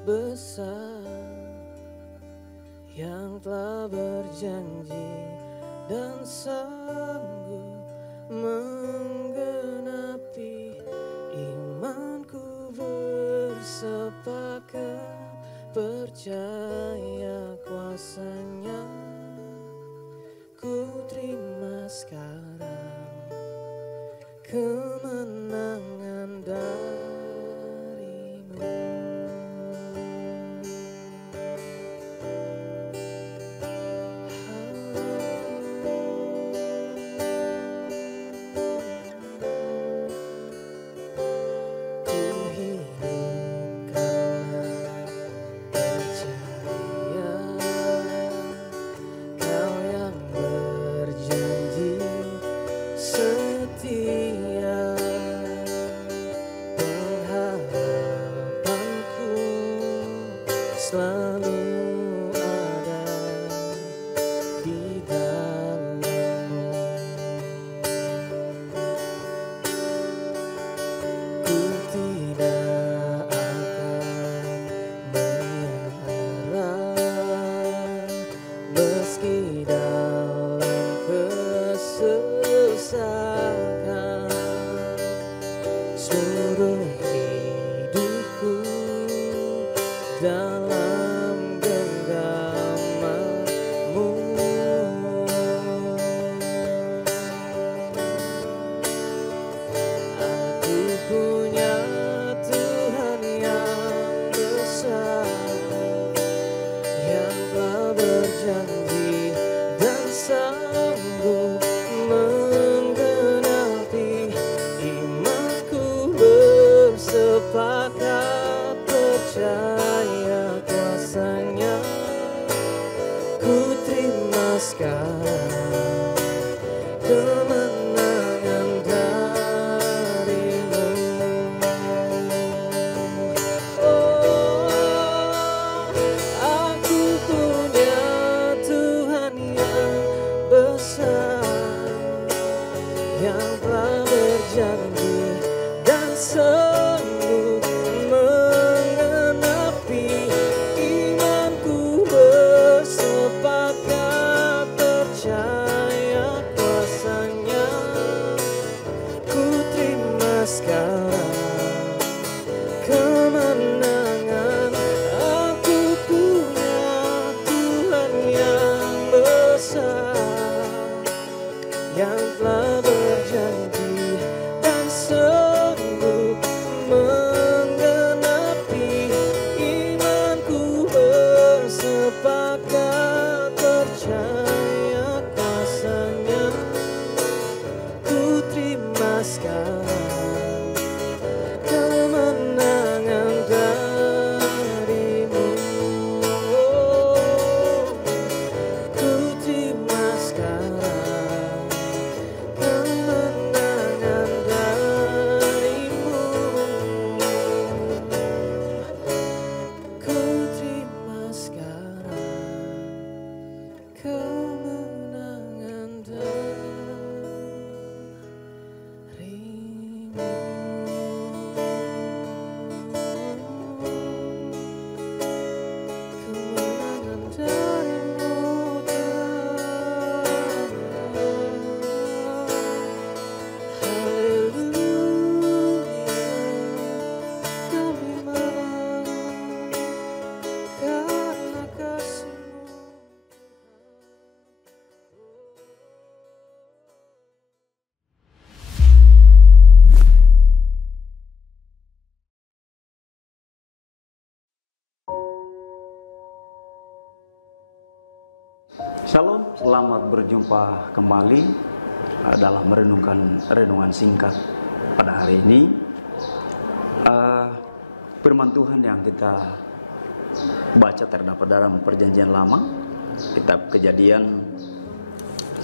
besar yang telah berjanji dan sanggup menggenapi. Imanku bersepakat percaya kuasanya. Ku terima sekarang kemenangan darimu. Ku hidup karena percaya Kau yang berjanji setia. Pengharapanku selalu ada di dalam-Mu. Ku tidak akan menyerah meski dalam kesesakan. Seluruh hidupku dalam genggaman-Mu. Aku punya Tuhan yang besar, yang telah berjanji dan sanggup menggenapi. Imanku bersepakat percaya kuasanya. Ku terima sekarang kemenangan darimu. Oh, aku punya Tuhan yang besar, yang telah berjanji dan sanggup menggenapi. Imanku bersepakat percaya kuasanya. Ku terima sekarang kemenangan. Aku punya Tuhan yang besar, yang telah berjanji dan sanggup menggenapi. Imanku bersepakat percaya kuasanya. Ku terima sekarang kemenangan darimu. Ku terima sekarang kemenangan darimu. Ku terima sekarang kemenangan kemenangan darimu, haleluya. Kami menang karena kasih-Mu. Shalom, selamat berjumpa kembali dalam renungan singkat pada hari ini. Firman Tuhan yang kita baca terdapat dalam Perjanjian Lama, kitab Kejadian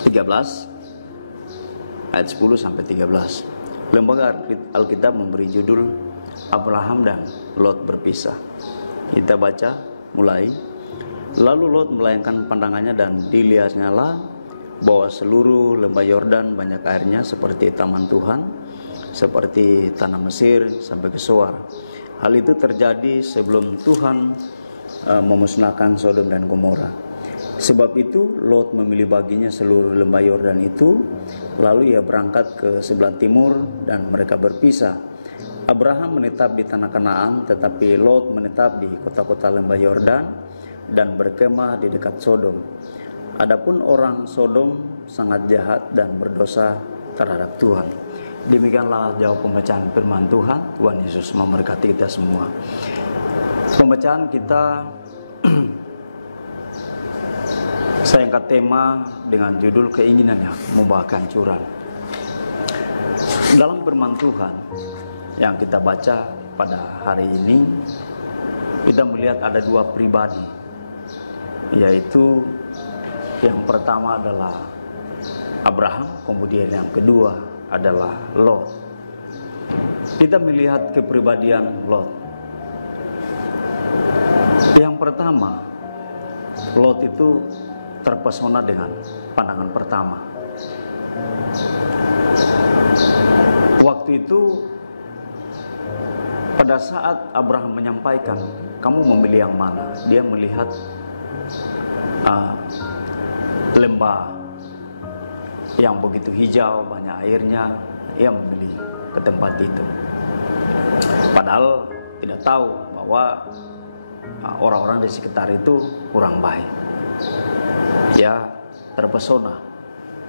13 ayat 10 sampai 13. Lembaga Alkitab memberi judul Abraham dan Lot berpisah. Kita baca mulai. Lalu Lot melayangkan pandangannya dan dilihatnyalah bahwa seluruh lembah Yordan banyak airnya seperti taman Tuhan, seperti tanah Mesir sampai ke Soar. Hal itu terjadi sebelum Tuhan memusnahkan Sodom dan Gomora. Sebab itu Lot memilih baginya seluruh lembah Yordan itu, lalu ia berangkat ke sebelah timur dan mereka berpisah. Abraham menetap di tanah Kanaan, tetapi Lot menetap di kota-kota lembah Yordan dan berkemah di dekat Sodom. Adapun orang Sodom sangat jahat dan berdosa terhadap Tuhan. Demikianlah jauh pembacaan firman Tuhan. Tuhan Yesus memberkati kita semua. Pembacaan kita saya angkat tema dengan judul keinginan yang membawa kehancuran. Dalam firman Tuhan yang kita baca pada hari ini, kita melihat ada dua pribadi, yaitu yang pertama adalah Abraham, kemudian yang kedua adalah Lot. Kita melihat kepribadian Lot. Yang pertama, Lot itu terpesona dengan pandangan pertama. Waktu itu, pada saat Abraham menyampaikan, kamu memilih yang mana? Dia melihat lembah yang begitu hijau, banyak airnya, ia memilih ke tempat itu. Padahal tidak tahu bahwa orang-orang di sekitar itu kurang baik. Dia terpesona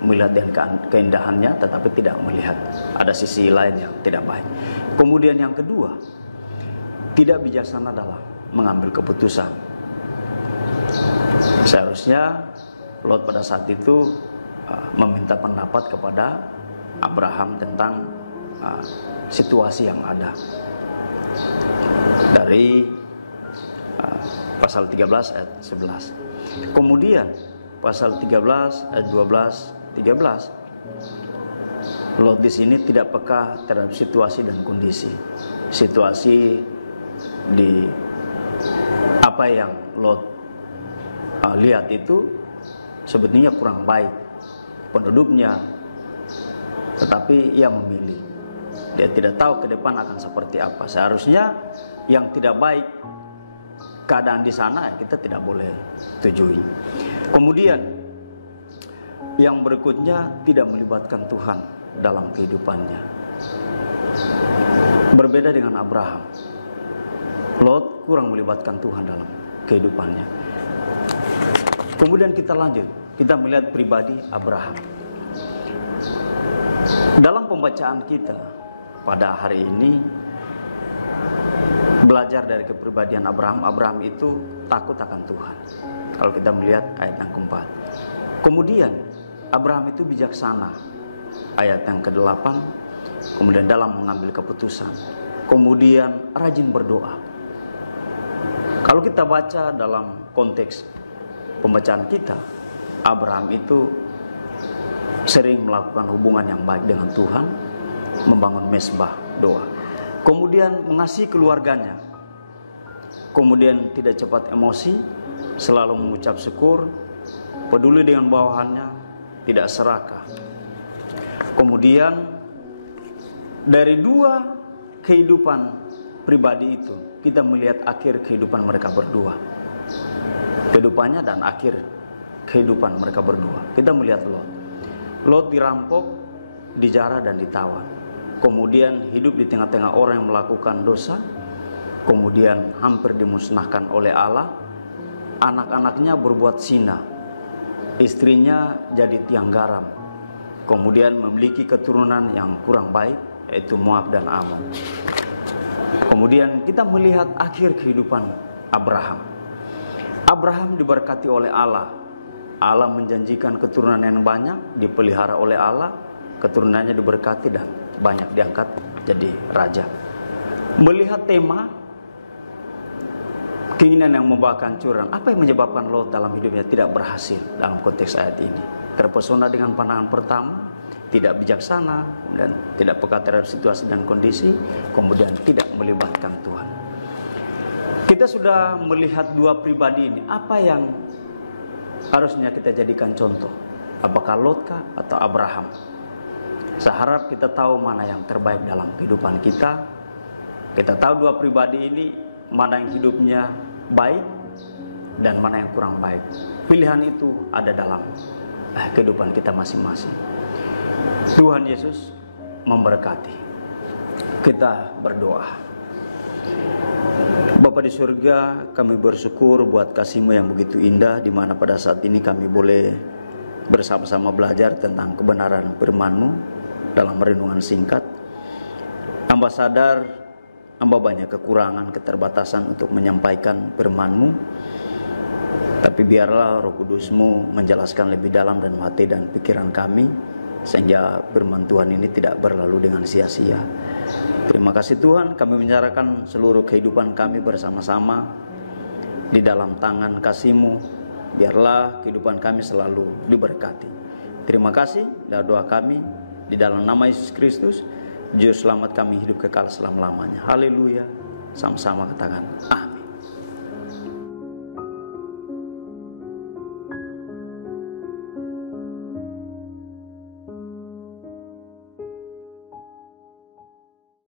melihat dengan keindahannya, tetapi tidak melihat ada sisi lain yang tidak baik. Kemudian yang kedua, tidak bijaksana dalam mengambil keputusan. Seharusnya Lot pada saat itu meminta pendapat kepada Abraham tentang situasi yang ada. Dari pasal 13 ayat 11. Kemudian pasal 13 ayat 12, 13, Lot di sini tidak peka terhadap situasi dan kondisi. Situasi di apa yang Lot lihat itu sebetulnya kurang baik penduduknya, tetapi ia memilih. Dia tidak tahu ke depan akan seperti apa. Seharusnya yang tidak baik keadaan di sana kita tidak boleh setujui. Kemudian yang berikutnya, tidak melibatkan Tuhan dalam kehidupannya. Berbeda dengan Abraham, Lot kurang melibatkan Tuhan dalam kehidupannya. Kemudian kita lanjut, kita melihat pribadi Abraham. Dalam pembacaan kita pada hari ini, belajar dari kepribadian Abraham. Abraham itu takut akan Tuhan. Kalau kita melihat ayat yang keempat. Kemudian Abraham itu bijaksana, ayat yang ke-8. Kemudian dalam mengambil keputusan. Kemudian rajin berdoa. Kalau kita baca dalam konteks pembacaan kita, Abraham itu sering melakukan hubungan yang baik dengan Tuhan, membangun mezbah doa. Kemudian mengasihi keluarganya. Kemudian tidak cepat emosi, selalu mengucap syukur, peduli dengan bawahannya, tidak serakah. Kemudian dari dua kehidupan pribadi itu, kita melihat akhir kehidupan mereka berdua. Kehidupannya dan akhir kehidupan mereka berdua. Kita melihat Lot. Lot dirampok, dijarah dan ditawan. Kemudian hidup di tengah-tengah orang yang melakukan dosa. Kemudian hampir dimusnahkan oleh Allah. Anak-anaknya berbuat zina. Istrinya jadi tiang garam. Kemudian memiliki keturunan yang kurang baik, yaitu Moab dan Amon. Kemudian kita melihat akhir kehidupan Abraham. Abraham diberkati oleh Allah. Allah menjanjikan keturunan yang banyak, dipelihara oleh Allah, keturunannya diberkati dan banyak diangkat jadi raja. Melihat tema keinginan yang membawa kehancuran, apa yang menyebabkan Lot dalam hidupnya tidak berhasil dalam konteks ayat ini? Terpesona dengan pandangan pertama, tidak bijaksana, dan tidak peka terhadap situasi dan kondisi, kemudian tidak melibatkan Tuhan. Kita sudah melihat dua pribadi ini. Apa yang harusnya kita jadikan contoh? Apakah Lot kah atau Abraham? Saya harap kita tahu mana yang terbaik dalam kehidupan kita. Kita tahu dua pribadi ini mana yang hidupnya baik dan mana yang kurang baik. Pilihan itu ada dalam kehidupan kita masing-masing. Tuhan Yesus memberkati. Kita berdoa. Bapa di surga, kami bersyukur buat kasih-Mu yang begitu indah, di mana pada saat ini kami boleh bersama-sama belajar tentang kebenaran firman-Mu dalam renungan singkat. Hamba sadar, hamba banyak kekurangan, keterbatasan untuk menyampaikan firman-Mu, tapi biarlah Roh Kudus-Mu menjelaskan lebih dalam dan hati dan pikiran kami, sehingga firman Tuhan ini tidak berlalu dengan sia-sia. Terima kasih Tuhan, kami menyerahkan seluruh kehidupan kami bersama-sama di dalam tangan kasih-Mu. Biarlah kehidupan kami selalu diberkati. Terima kasih, dan doa kami di dalam nama Yesus Kristus, Juru Selamat kami hidup kekal selama-lamanya. Haleluya. Sama-sama katakan amin.